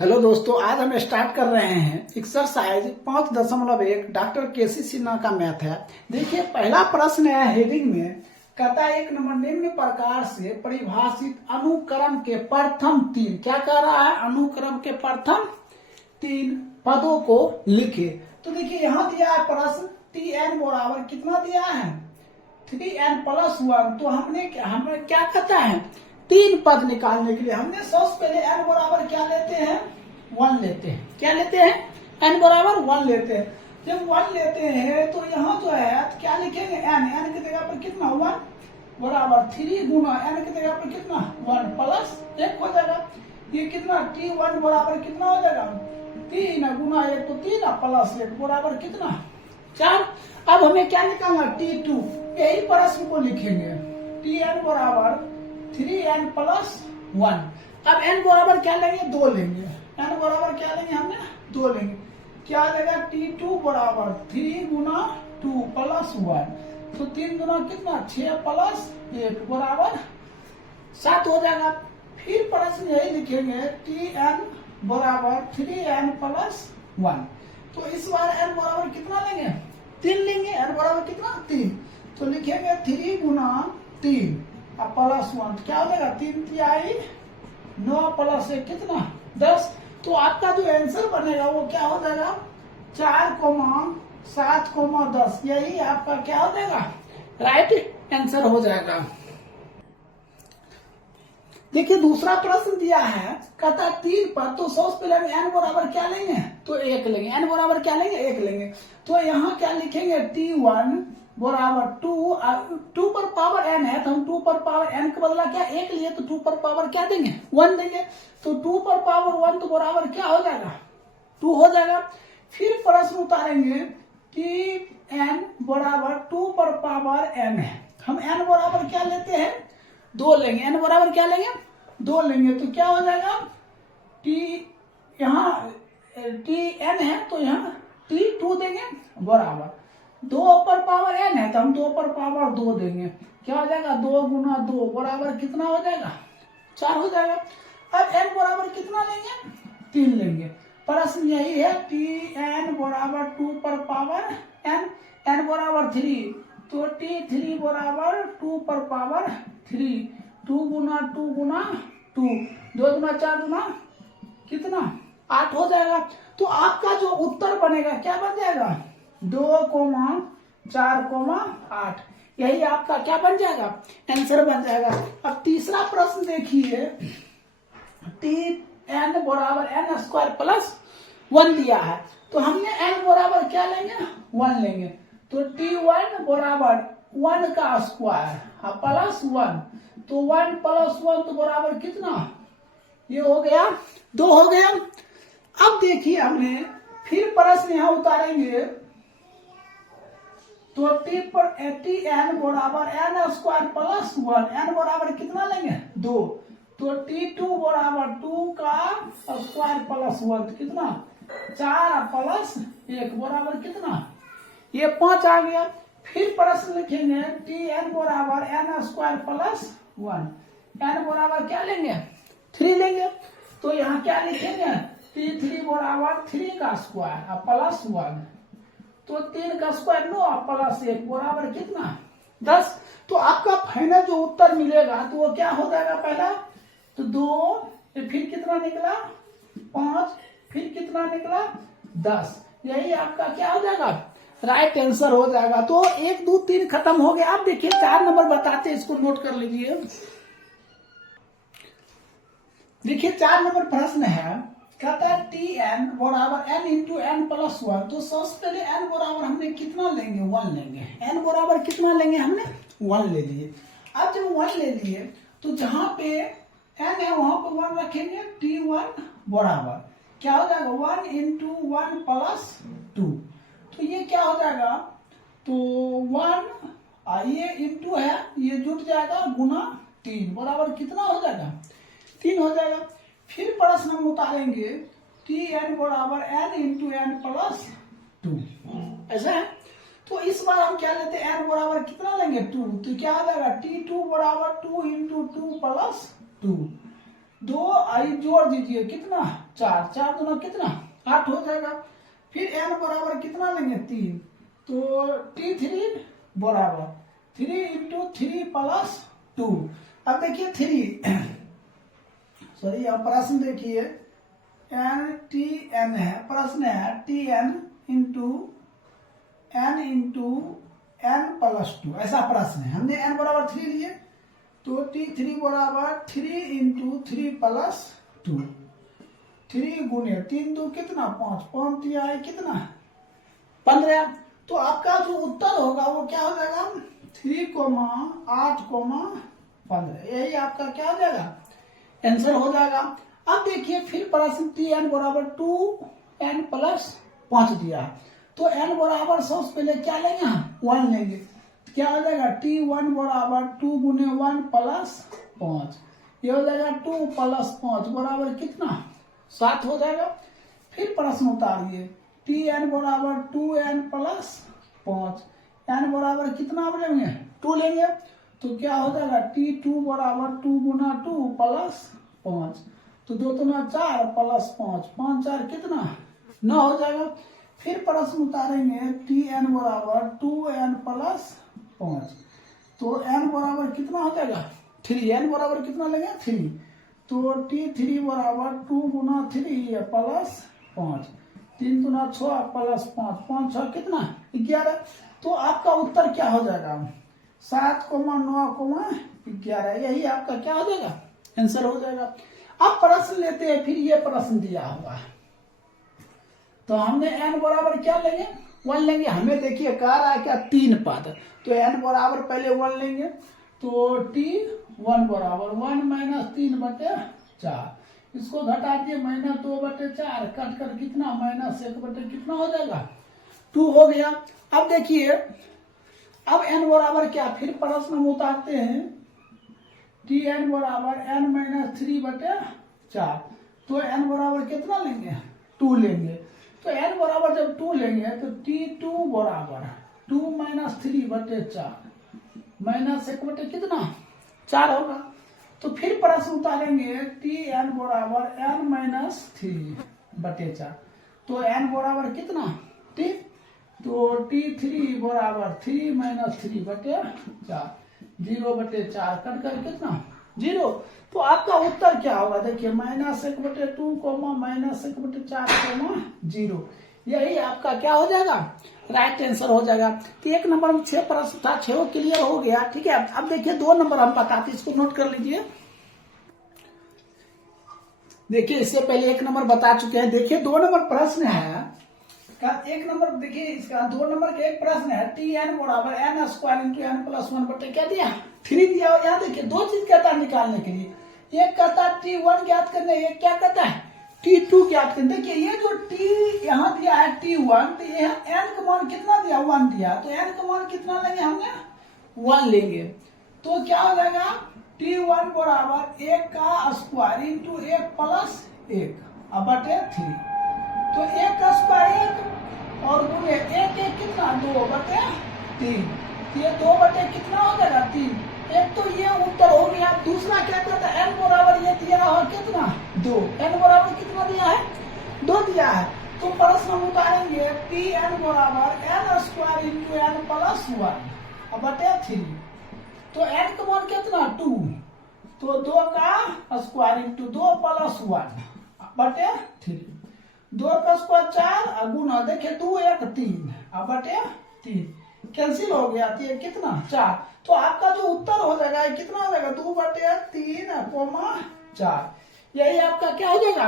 Hello दोस्तों, आज हम स्टार्ट कर रहे हैं एक्सरसाइज 5.1 डॉक्टर केसी सिन्हा का मैथ है। देखिए, पहला प्रश्न है हेडिंग में, कहता है 1 नंबर निम्न प्रकार से परिभाषित अनुक्रम के प्रथम 3, क्या कह रहा है, अनुक्रम के प्रथम 3 पदों को लिखे। तो देखिए यहाँ दिया है प्रश्न tn बराबर कितना दिया है 3n+1। तो हमें क्या कहता है 3 पद निकालने के लिए हमने सबसे पहले n बराबर क्या लेते हैं 1 लेते हैं। क्या लेते हैं n बराबर 1 लेते हैं। जब 1 लेते हैं तो यहाँ जो है तो क्या लिखेंगे n की जगह पर कितना 1 बराबर 3 गुना n की जगह पर कितना 1 प्लस 1 हो जाएगा। ये कितना t1 बराबर कितना हो जाएगा 3 गुना 1 तो 3 प्लस 1 बराबर कितना 4। अब हमें क्या निकालना t2, यही प्रश्न को लिखेंगे tn बराबर 3n+1। अब n बराबर क्या लेंगे 2 लेंगे। n बराबर क्या लेंगे हमने 2 लेंगे। क्या देगा t2 बराबर 3 गुना 2 प्लस 1। तो 3 गुना कितना 6 प्लस 1 बराबर 7 हो जाएगा। फिर प्रश्न यही लिखेंगे tn बराबर 3n+1। तो इस बार n बराबर कितना लेंगे 3 लेंगे। n बराबर कितना 3, तो लिखेंगे 3 गुना 3 प्लस 1। क्या हो जाएगा 3 तिहाई 9 प्लस 1 कितना 10। तो आपका जो आंसर बनेगा वो क्या हो जाएगा 4,7,10। यही आपका क्या हो जाएगा राइट आंसर हो जाएगा। देखिए दूसरा प्रश्न दिया है, कहता 3 पद। तो सबसे पहले n बराबर क्या लेंगे तो 1 लेंगे। n बराबर क्या लेंगे 1 लेंगे। तो यहाँ क्या लिखेंगे t1 बराबर 2 पर पावर n है तो हम 2 पर पावर n के बदला क्या 1 लिए तो 2 पर पावर क्या देंगे 1 देंगे। तो 2 पर पावर 1 तो बराबर क्या हो जाएगा 2 हो जाएगा। फिर प्रश्न उतारेंगे tn बराबर 2 पर पावर n है। हम n बराबर क्या लेते हैं 2 लेंगे। n बराबर क्या लेंगे 2 लेंगे। तो क्या हो जाएगा यहाँ tn है तो यहाँ t2 देंगे बराबर 2 पर पावर n है तो हम 2 पर पावर 2 देंगे। क्या हो जाएगा 2 गुना 2 बराबर कितना हो जाएगा 4 हो जाएगा। अब n बराबर कितना लेंगे 3 लेंगे। प्रश्न यही है tn बराबर 2 पर पावर n बराबर 3 तो t3 बराबर 2 पर पावर 3 2 गुना 2 गुना 2 2 गुना 4 गुना कितना 8 हो जाएगा। तो आपका जो उत्तर बनेगा क्या बन जाएगा 2,4,8। यही आपका क्या बन जाएगा आंसर बन जाएगा। अब तीसरा प्रश्न देखिए tn बराबर n² + 1 दिया है। तो हमने n बराबर क्या लेंगे 1 लेंगे। तो t1 बराबर 1 का स्क्वायर प्लस 1 तो 1 प्लस 1 तो बराबर कितना ये हो गया 2 हो गया। अब देखिए हमने फिर प्रश्न यहाँ उतारेंगे तो tn बराबर n² + 1 n बराबर कितना लेंगे 2 तो t2 बराबर 2 का स्क्वायर प्लस 1 कितना 4 प्लस 1 बराबर कितना ये 5 आ गया। फिर प्रश्न लिखेंगे tn बराबर n² + 1 n बराबर क्या लेंगे 3 लेंगे। तो यहाँ क्या लिखेंगे t3 बराबर 3 का स्क्वायर प्लस 1 तो 3 का स्क्वायर 9 प्लस 1 बराबर कितना 10। तो आपका फाइनल जो उत्तर मिलेगा तो वो क्या हो जाएगा पहला तो 2 फिर कितना निकला 5 फिर कितना निकला 10। यही आपका क्या हो जाएगा राइट आंसर हो जाएगा। तो 1 2 3 खत्म हो गया। आप देखिए 4 नंबर बताते हैं, इसको नोट कर लीजिए। देखिए 4 नंबर प्रश्न है, कहता है tn बराबर n × n+1। तो सबसे पहले n बराबर हमने कितना लेंगे 1 लेंगे। n बराबर कितना लेंगे हमने 1 ले लिए। अब जब 1 ले लिए तो जहां पे n है वहां पर 1 रखेंगे t1 बराबर क्या हो जाएगा 1 × 1 + 2। तो ये क्या हो जाएगा तो 1 ये इंटू है ये जुट जाएगा गुना 3 बराबर कितना हो जाएगा 3 हो जाएगा। फिर प्रश्न हम उतारेंगे tn बराबर n × n+2 ऐसा है। तो इस बार हम क्या लेते हैं n बराबर कितना लेंगे 2 तो क्या आ जाएगा t2 बराबर 2 × 2 + 2 2 आई जोड़ दीजिए कितना 4, 4 दूना कितना 8 हो जाएगा। फिर n बराबर कितना लेंगे 3, तो T3 बराबर 3 इंटू 3 प्लस 2। अब देखिए 3 सॉरी अब प्रश्न देखिए n है, प्रश्न है Tn इंटू n प्लस 2, ऐसा प्रश्न है। हमने n बराबर 3 लिए तो T3 बराबर 3 इंटू 3 प्लस 2, 3 गुने 3 2 कितना 5, 5 दिया है कितना 15। तो आपका जो उत्तर होगा वो क्या हो जाएगा 3, 8, 15, यही आपका क्या हो जाएगा आंसर हो जाएगा। अब देखिए फिर प्रश्न Tn बराबर 2n प्लस 5 दिया है, तो n बराबर सबसे पहले क्या लेंगे 1 लेंगे, क्या हो जाएगा T1 बराबर 2 गुने 1 प्लस 5, ये हो जाएगा 2 प्लस 5 बराबर कितना 7 हो जाएगा। फिर प्रश्न उतारिए Tn बराबर 2n प्लस 5, n बराबर कितना लेंगे 2 लेंगे, तो क्या हो जाएगा T2 बराबर 2 गुना 2 प्लस 5, तो 2 2 4 प्लस 5, 5 4 कितना 9 हो जाएगा। फिर प्रश्न उतारेंगे Tn बराबर 2n प्लस 5, तो n बराबर कितना हो जाएगा 3, n बराबर कितना लेंगे 3, तो T3 बराबर 2 गुना 3 प्लस 5, 3 दूना 6 प्लस 5, 5 6 कितना 11। तो आपका उत्तर क्या हो जाएगा 7, 9, 11, यही आपका क्या हो जाएगा आंसर हो जाएगा। अब प्रश्न लेते हैं, फिर ये प्रश्न दिया हुआ है, तो हमने n बराबर क्या लेंगे 1 लेंगे। हमें देखिए कह रहा है क्या 3 पद, तो n बराबर पहले 1 लेंगे, तो T1 बराबर 1 माइनस 3/4, इसको घटा दिए -2/4, कट कर कितना -1 कितना हो जाएगा 2 हो गया। अब देखिए अब n बराबर क्या, फिर प्रश्न में उतारते हैं Tn बराबर n माइनस 3/4, तो n बराबर कितना लेंगे 2 लेंगे, तो n बराबर जब 2 लेंगे तो T2 बराबर 2 माइनस 3/4 माइनस 1 कितना 4 होगा। तो फिर प्रश्न उतारेंगे Tn बराबर n माइनस 3/4, तो n बराबर कितना 3, तो T3 बराबर 3 माइनस 3/4, 0/4 कट कर कितना 0। तो आपका उत्तर क्या होगा देखिए -1/2 -1/4 0, यही आपका क्या हो जाएगा राइट आंसर हो जाएगा। तो 1 नंबर में 6 प्रश्न था, 6 क्लियर हो गया। ठीक है, अब देखिए 2 नंबर हम बताते, इसको नोट कर लीजिए। देखिए इससे पहले 1 नंबर बता चुके हैं। देखिए 2 नंबर प्रश्न है का 1 नंबर, देखिए इसका 2 नंबर का एक प्रश्न है Tn बराबर n square into n plus 1 क्या दिया 3 दिया। यहाँ देखिए 2 चीज कहता है निकालने के लिए, एक कहता है T1 ज्ञात करने, एक क्या कहता है T2 ज्ञात करने। देखिए ये जो T यहाँ दिया है T1, तो यहाँ n का मान कितना दिया 1 दिया, तो n का मान कितना लेंगे हमने 1 लेंगे, तो क्या हो जाएगा T1 बराबर 1 का स्क्वायर इंटू 1 प्लस 1/3, तो 1 का स्क्वायर 1 और गुणे 1 कितना 2/3, ये 2 कितना हो जाएगा 3। एक तो ये उत्तर हो गया। दूसरा क्या कहता है n बराबर ये दिया है कितना 2, n बराबर कितना दिया है 2 दिया है, तो प्रश्न हम उतारेंगे Tn बराबर n square into n plus 1/3, तो n का मान कितना 2, तो 2 का स्क्वायर इंटू 2 प्लस 1/3, 2 का स्क्वायर 4 गुना देखिए 2 1 3/3 कैंसिल हो गया, तो ये कितना 4। तो आपका जो उत्तर हो जाएगा कितना हो जाएगा 2/3, यही आपका क्या हो जाएगा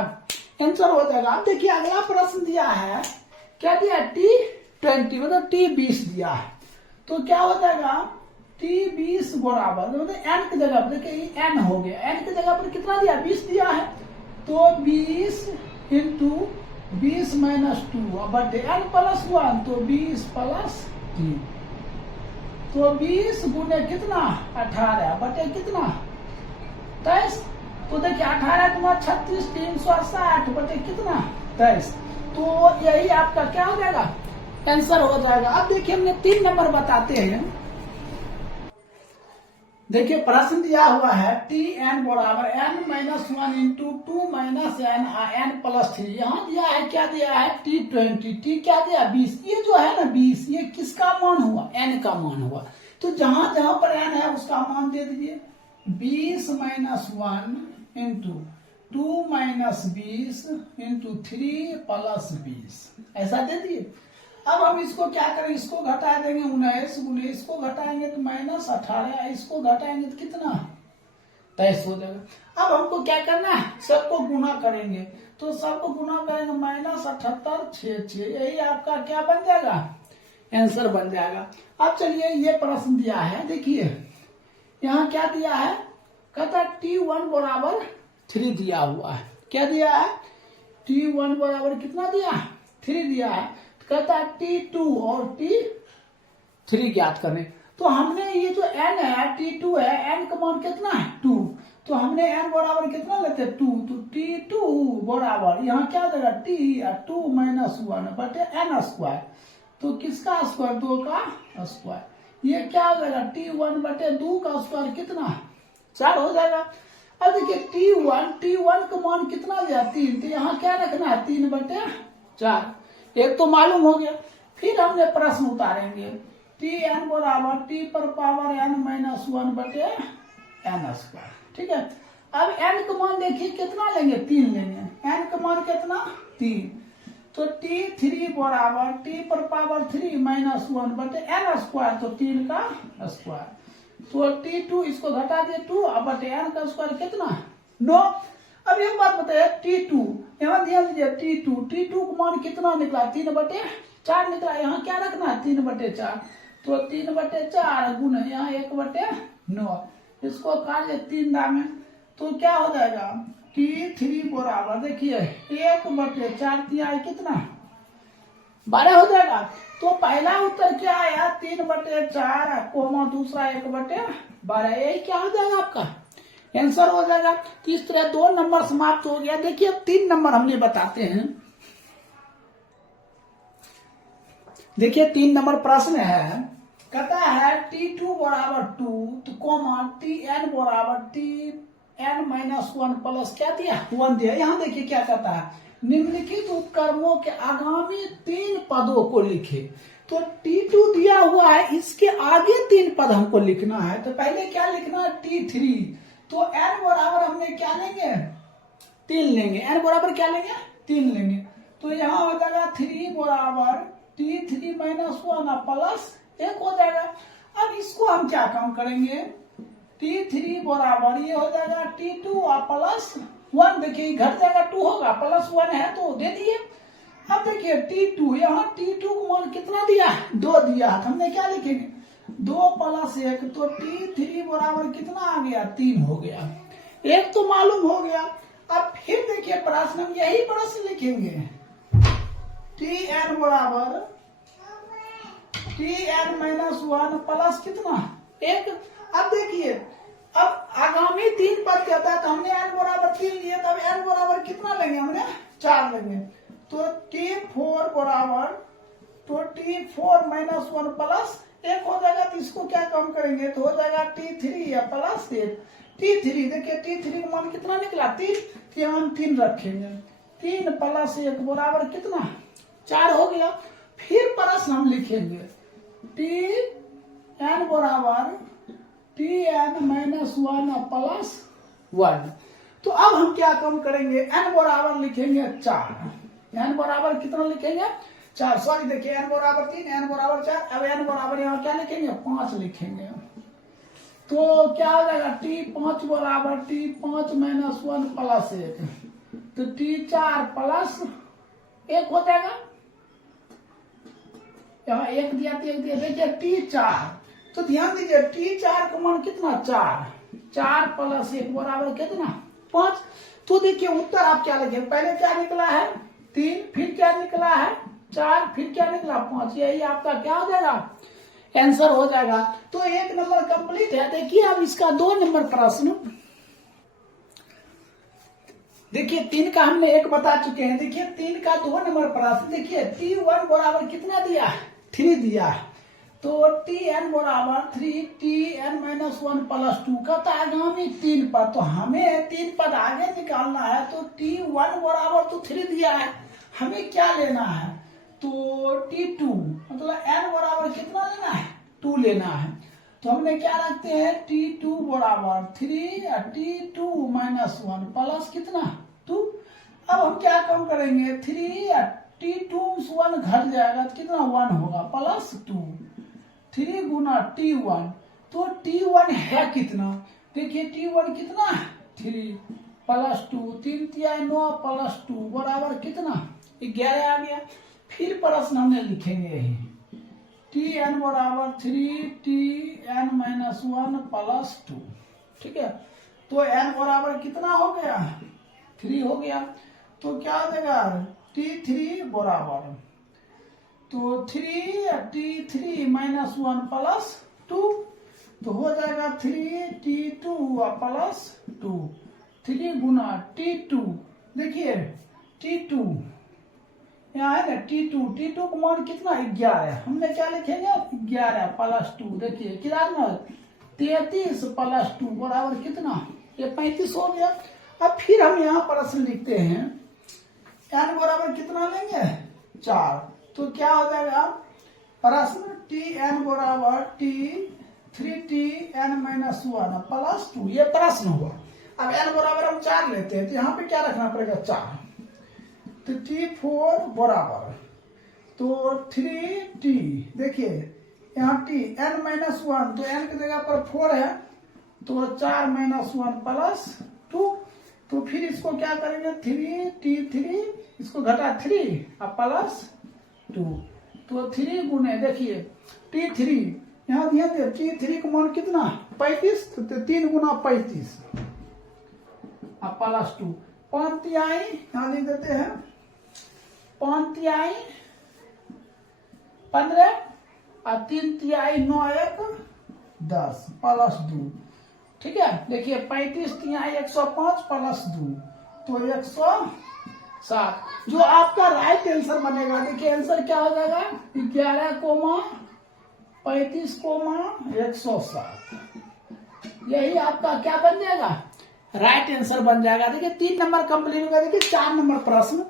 आंसर हो जाएगा। अब देखिए अगला प्रश्न दिया है, क्या दिया T20 मतलब T20 दिया है, तो क्या हो जाएगा T20 बराबर मतलब n की जगह पर देखिए n हो गया, n की जगह पर कितना दिया 20 दिया है, तो 20 इंटू 20 माइनस 2/n प्लस 1, तो 20 प्लस 3, तो 20 गुने कितना 18 बटे कितना 23, तो देखिए 18 गुना 36 360 बटे कितना 23, तो यही आपका क्या हो जाएगा आंसर हो जाएगा। अब देखिए हमने 3 नंबर बताते हैं। देखिए प्रश्न दिया हुआ है टी एन बराबर n minus one into two minus N plus three. यहाँ दिया है क्या दिया है T20, टी क्या दिया 20। ये जो है ना 20 ये किसका मान हुआ n का मान हुआ। तो जहां जहां पर n है उसका मान दे दीजिए 20 minus one into two minus 20 into three plus 20 ऐसा दे दिए। अब हम इसको क्या करें, इसको घटा देंगे 19 को घटाएंगे तो माइनस 18, इसको घटाएंगे तो कितना 23 हो जाएगा। अब हमको क्या करना है, सबको गुना करेंगे। तो सबको गुना करेंगे माइनस 78 6 यही आपका क्या बन जाएगा आंसर बन जाएगा। अब चलिए ये प्रश्न दिया है, देखिए यहाँ क्या दिया है, कहता T1 बराबर 3 दिया हुआ है। क्या दिया है T1 बराबर कितना दिया 3 दिया है। कहता है T2 और T3 ज्ञात करने। तो हमने ये जो n है T2 है, n का मान कितना है 2। तो हमने n बराबर कितना लेते हैं 2। तो T2 बराबर यहाँ क्या देगा T2 माइनस वन बटे n स्क्वायर। तो किसका स्क्वायर 2 का स्क्वायर। ये क्या हो जाएगा T1 बटे 2 का स्क्वायर कितना 4 हो जाएगा। अब देखिए T1 का मान कितना दिया 3। तो यहाँ क्या रखना है 3 बटे 4, एक तो मालूम हो गया। फिर हमने प्रश्न उतारेंगे Tn बराबर t पर पावर n माइनस वन बटे n स्क्वायर। ठीक है, अब n का मान देखिए कितना लेंगे 3 लेंगे, n का मान कितना 3। तो T3 बराबर t पर पावर 3 माइनस वन बटे n स्क्वायर, तो 3 का स्क्वायर। तो T2 इसको घटा दिए 2 बटे n का स्क्वायर कितना 9। अब एक बात बताइए T2 यहाँ ध्यान दीजिए T2 का मान कितना निकला 3 बटे 4 निकला। यहाँ क्या रखना है 3 बटे 4। तो 3 बटे 4 गुना यहाँ 1 बटे 9, इसको काट दे 3 दाम में। तो क्या हो जाएगा T3 बराबर देखिए 1 बटे 4 दिया है कितना 12 हो जाएगा। तो पहला उत्तर क्या आया 3 बटे 4 कोमा दूसरा 1 बटे 12, यही क्या हो जाएगा आपका आंसर हो जाएगा। तो इस तरह 2 नंबर समाप्त हो गया। देखिए 3 नंबर हमने बताते हैं। देखिए 3 नंबर प्रश्न है, कहता है T2 बराबर 2 तो कोमा Tn बराबर Tn माइनस वन प्लस क्या दिया 1 दिया। यहाँ देखिए क्या कहता है निम्नलिखित उपकरणों के आगामी 3 पदों को लिखे। तो T2 दिया हुआ है, इसके आगे 3 पद हमको लिखना है। तो पहले क्या लिखना है T3। तो n बराबर हमने क्या लेंगे 3 लेंगे, n बराबर क्या लेंगे 3 लेंगे। तो यहाँ हो जाएगा 3 बराबर T3 माइनस वन प्लस 1 हो जाएगा। अब इसको हम क्या काम करेंगे T3 बराबर ये हो जाएगा T2 और प्लस 1। देखिए घट जाएगा 2 होगा, प्लस 1 है तो दे दिए। अब देखिए T2 यहाँ T2 को मान कितना दिया 2 दिया, हमने क्या लिखेंगे 2 प्लस 1। तो T3 बराबर कितना आ गया 3 हो गया, एक तो मालूम हो गया। अब फिर देखिए प्रश्न हम यही प्रश्न लिखेंगे Tn बराबर Tn माइनस वन प्लस कितना 1। अब देखिए अब आगामी 3 पद कहता है तो हमने n बराबर 3 लिए, तब n बराबर कितना लेंगे हमने 4 लेंगे। तो T4 बराबर तो T4 माइनस वन प्लस 1 हो जाएगा। तो इसको क्या कम करेंगे तो हो जाएगा T3 या प्लस 1। T3 देखिए T3 का मान कितना निकला 3, तो यहाँ हम 3 रखेंगे। 3 प्लस 1 बराबर कितना 4 हो गया। फिर प्रश्न हम लिखेंगे Tn बराबर Tn माइनस वन प्लस 1। तो अब हम क्या कम करेंगे n बराबर लिखेंगे 4, n बराबर कितना लिखेंगे 4, सॉरी देखिए n बराबर 3 n बराबर 4। अब n बराबर यहाँ क्या लिखेंगे 5 लिखेंगे। तो क्या हो जाएगा T5 बराबर T5 माइनस वन प्लस 1, तो T4 प्लस 1 हो जाएगा। यहाँ 1 दिया 1 दिया। देखिए T4 तो ध्यान दीजिए T4 का मान कितना 4 प्लस 1 बराबर कितना 5। तो देखिए उत्तर आप क्या लिखेंगे, पहले क्या निकला है 3, फिर क्या निकला है 4, फिर क्या निकला 5, यही आपका क्या हो जाएगा आंसर हो जाएगा। तो 1 नंबर कंप्लीट है। देखिए अब इसका 2 नंबर प्रश्न, देखिए 3 का हमने 1 बता चुके हैं। देखिए 3 का 2 नंबर प्रश्न, देखिए T1 बराबर कितना दिया 3 दिया। तो टी एन बराबर 3 t n-1 + 2 का आगामी 3 पद, तो हमें 3 पद आगे निकालना है। तो t1 बराबर तो 3 दिया है, हमें क्या लेना है, तो t2 मतलब n बराबर कितना लेना है, 2 लेना है। तो हमने क्या रखते हैं, t2 बराबर 3 t2 - 1 प्लस कितना 2। अब हम क्या कम करेंगे, 3 t2 - 1 घट जाएगा तो कितना 1 होगा प्लस 2, 3 गुना t1। तो t1 है कितना, देखिए t1 कितना है 3 प्लस 2, 3 तिहाई 9 प्लस 2 बराबर कितना 11 आ गया। फिर प्रश्न हमने लिखेंगे tn बराबर 3 tn - 1 प्लस 2, ठीक है। तो n बराबर कितना हो गया 3 हो गया। तो क्या हो जाएगा t3 बराबर, तो 3t3 - 1 प्लस 2, तो हो जाएगा 3t2 प्लस 2, 3 गुना t2, देखिए t2 यहाँ है ना t2 का मान कितना 11, हमने क्या लिखेंगे 11 प्लस 2, देखिए कितना 33 प्लस 2 बराबर कितना, ये 35 हो गया। अब फिर हम यहाँ प्रश्न लिखते हैं, n बराबर कितना लेंगे 4, तो क्या हो जाएगा प्रश्न tn बराबर 3tn - 1 प्लस 2, ये प्रश्न हुआ। अब n बराबर हम 4 लेते हैं, तो यहाँ पे क्या रखना पड़ेगा 4, तो t4 बराबर, तो 3t, देखिए यहाँ t n - 1, तो n की जगह पर 4 है, तो 4 - 1 प्लस 2, तो फिर इसको क्या करेंगे 3t3, इसको घटा 3 और प्लस 2, तो 3 गुने, देखिए t3 यहाँ ध्यान दे, t3 का मान कितना 35, तो 3 गुना 35 और प्लस 2, 5 तिहाई यहाँ लिख देते हैं 5 तिहाई 15 और 3 तिहाई 9 1 10 प्लस 2, ठीक है। देखिए 35 तिहाई 105 प्लस 2, तो 107। जो आपका राइट आंसर बनेगा, देखिए आंसर क्या हो जाएगा 11, 35, 107, यही आपका क्या बन जाएगा राइट आंसर बन जाएगा। देखिए 3 नंबर कंप्लीट होगा। देखिए 4 नंबर प्रश्न,